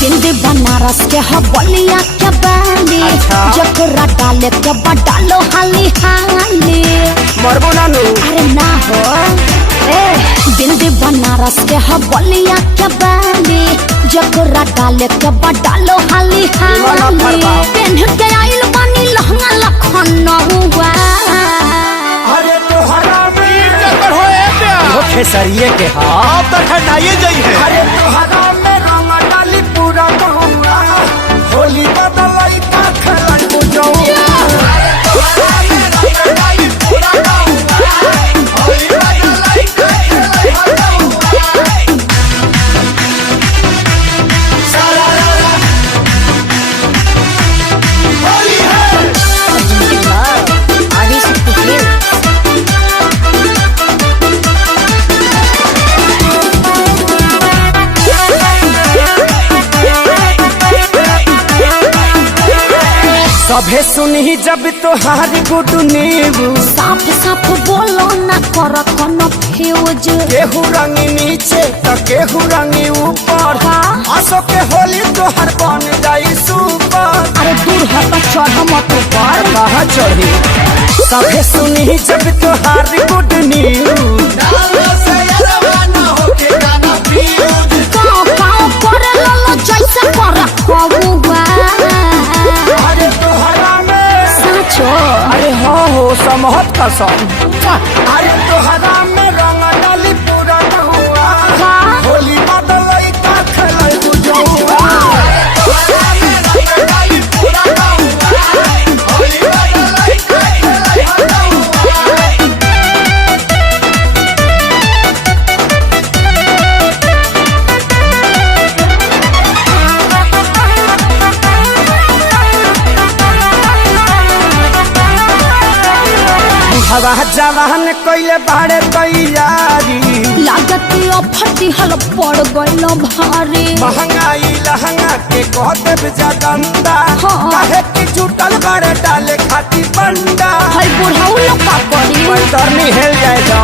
दिल्ली बनारस के हबलिया के बाली जकरा डाले के डालो हाली हाली मरबो नानू अरे ना हो ए दिल्ली बनारस के हबलिया के बाली जकरा डाले के डालो हाली हाली पेन के आइल बानी लहंगा लखनऊआ अरे तोहरा में चक्कर होए प्यार वो खेसरिए के हां अब तक हटाइए जाई है। अरे तोहरा में रंग डाली पूरा कहूँगा होली बदलाई का खेलन बुझाऊँ सभे सुनी जब तोहार गुड न्यूज साफ साफ बोलो ना कर कोनो फ्यूज केहू रंगी नीचे तो केहू रंगी ऊपर आसो के होली तोहर बन जाई सुपर अरे दूर हट चढ़ मत ऊपर कहाँ चढ़ी सभे सुनी जब तोहार गुड न्यूज काँव काँव करे ललो जैसे कर कौआ अरे तोहरा में साचो अरे हो समहत कसम अरे तोहरा में रंग डाली पूरा हुआ होली बदलाई का खेलै बुझौआ हवा जवान कइले बाड़े तैयारी लागत फटी हल पड़ गइल भारी महंगाई लहंगा के कहते ज्यादा हाँ। काहे कि जुटल बाड़े डाले खाती बंडा हई बुढ़ाऊ लोग का करी पैतरनी हेल जाए जा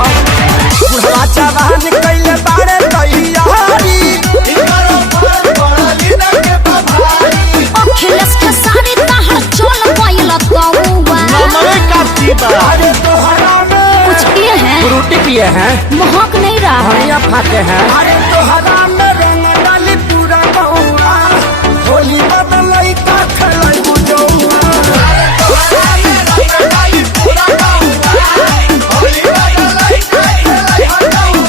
बुढ़वा जवान कइले बाड़े तैयारी अखिलेश के सारी तहर चल गइल कौआ अरे तोहरा में कुछ किए हैं फ्रूटी पिए हैं महक नहीं रहा है धनिया फाते हैं अरे तोहरा में रंग डाली पूरा बहुआ होली बदलाई का खेलै बुझौआ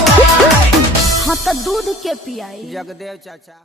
हाँ तो दूध के पियाई जगदेव चाचा।